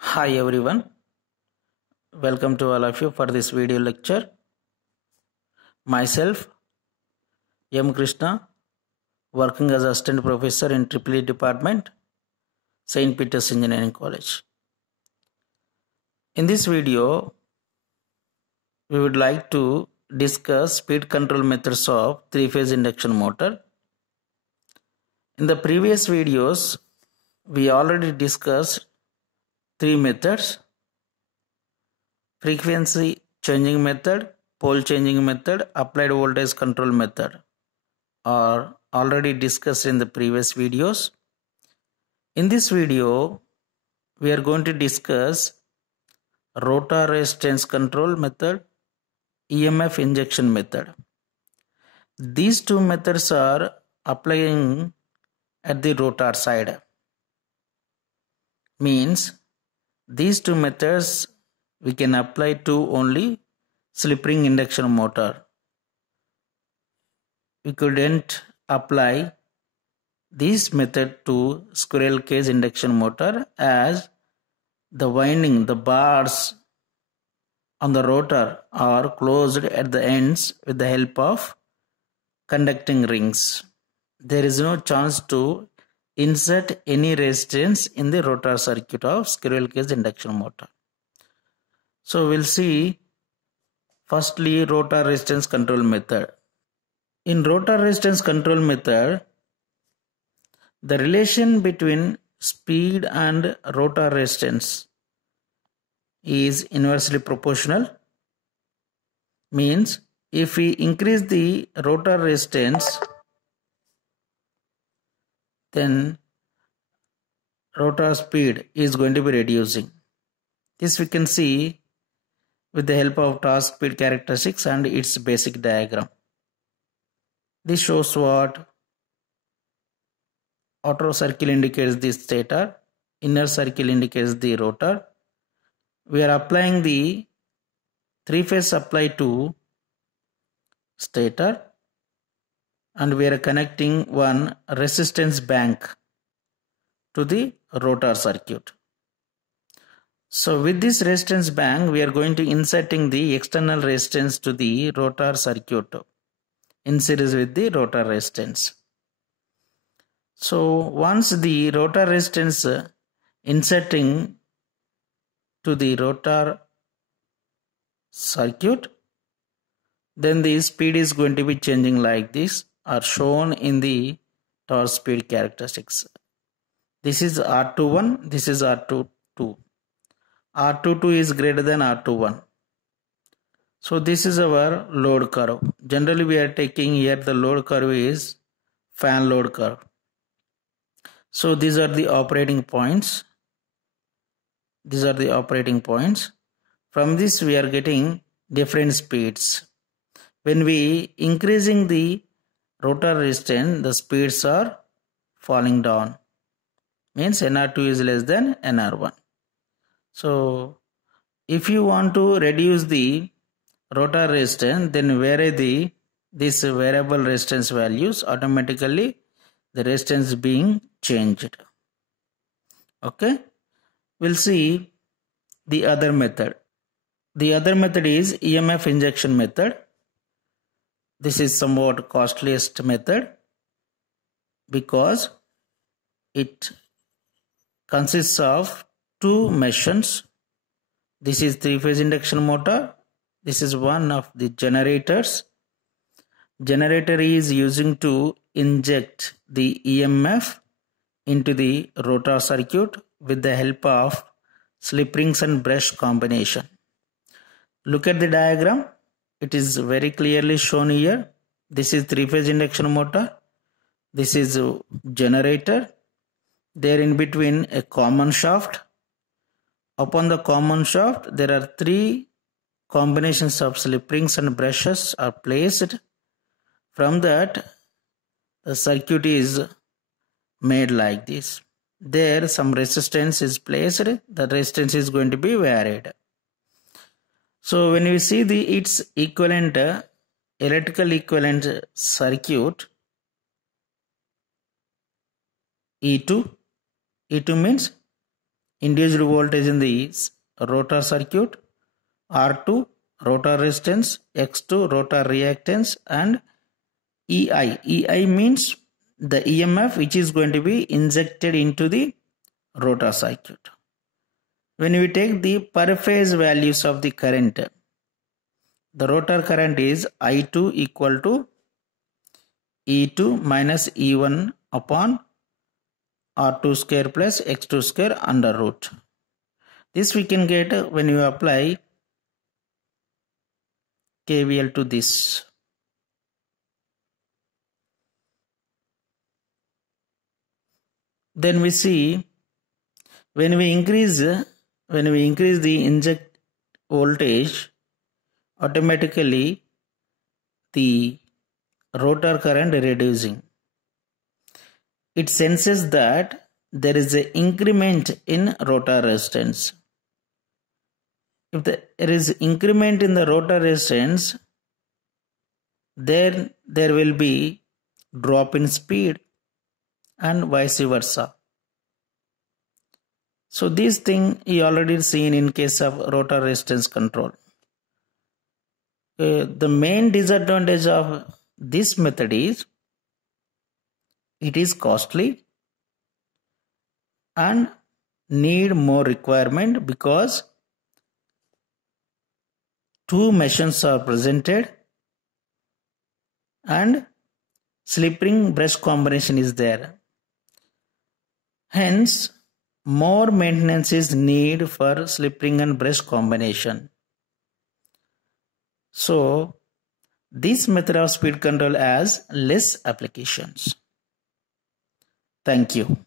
Hi everyone, welcome to all of you for this video lecture. Myself, M. Krishna, working as assistant professor in EEE department, St. Peter's Engineering College. In this video, we would like to discuss speed control methods of three-phase induction motor. In the previous videos, we already discussed three methods: frequency changing method, pole changing method, applied voltage control method are already discussed in the previous videos. In this video, we are going to discuss rotor resistance control method, EMF injection method. These two methods are applying at the rotor side. Means these two methods we can apply to only slip ring induction motor. We couldn't apply this method to squirrel cage induction motor as the winding, the bars on the rotor are closed at the ends with the help of conducting rings. There is no chance to insert any resistance in the rotor circuit of squirrel cage induction motor. So we'll see firstly rotor resistance control method. In rotor resistance control method, the relation between speed and rotor resistance is inversely proportional. Means if we increase the rotor resistance, then rotor speed is going to be reducing. This we can see with the help of torque speed characteristics and its basic diagram. This shows what? Outer circle indicates the stator, inner circle indicates the rotor. We are applying the three-phase supply to stator and we are connecting one resistance bank to the rotor circuit. So with this resistance bank, we are going to inserting the external resistance to the rotor circuit in series with the rotor resistance. So once the rotor resistance inserting to the rotor circuit, then the speed is going to be changing like this, are shown in the torque speed characteristics. This is R21, this is R22. R22 is greater than R21. So this is our load curve. Generally we are taking here the load curve is fan load curve. So these are the operating points. These are the operating points. From this we are getting different speeds. When we increasing the rotor resistance, the speeds are falling down. Means NR2 is less than NR1. So if you want to reduce the rotor resistance, then vary this variable resistance values, automatically the resistance being changed. Okay, we'll see the other method. The other method is EMF injection method. This is somewhat costliest method because it consists of two machines. This is three-phase induction motor. This is one of the generators. Generator is using to inject the EMF into the rotor circuit with the help of slip rings and brush combination. Look at the diagram. It is very clearly shown here. This is three-phase induction motor. This is a generator. There in between a common shaft. Upon the common shaft, there are three combinations of slip rings and brushes are placed. From that, the circuit is made like this. There some resistance is placed. The resistance is going to be varied. So when we see its equivalent, electrical equivalent circuit, E2 means induced voltage in the rotor circuit, R2 rotor resistance, X2 rotor reactance, and EI. EI means the EMF which is going to be injected into the rotor circuit. When we take the per phase values of the current, the rotor current is I2 equal to E2 minus E1 upon R2 square plus X2 square under root. This we can get when you apply KVL to this. Then we see when we increase the inject voltage, automatically the rotor current reducing. It senses that there is an increment in rotor resistance. If there is increment in the rotor resistance, then there will be drop in speed and vice versa. So this thing you already seen in case of rotor resistance control. The main disadvantage of this method is it is costly and need more requirement because two machines are presented and slip ring brush combination is there. Hence, more maintenance is needed for slip ring and brush combination. So, this method of speed control has less applications. Thank you.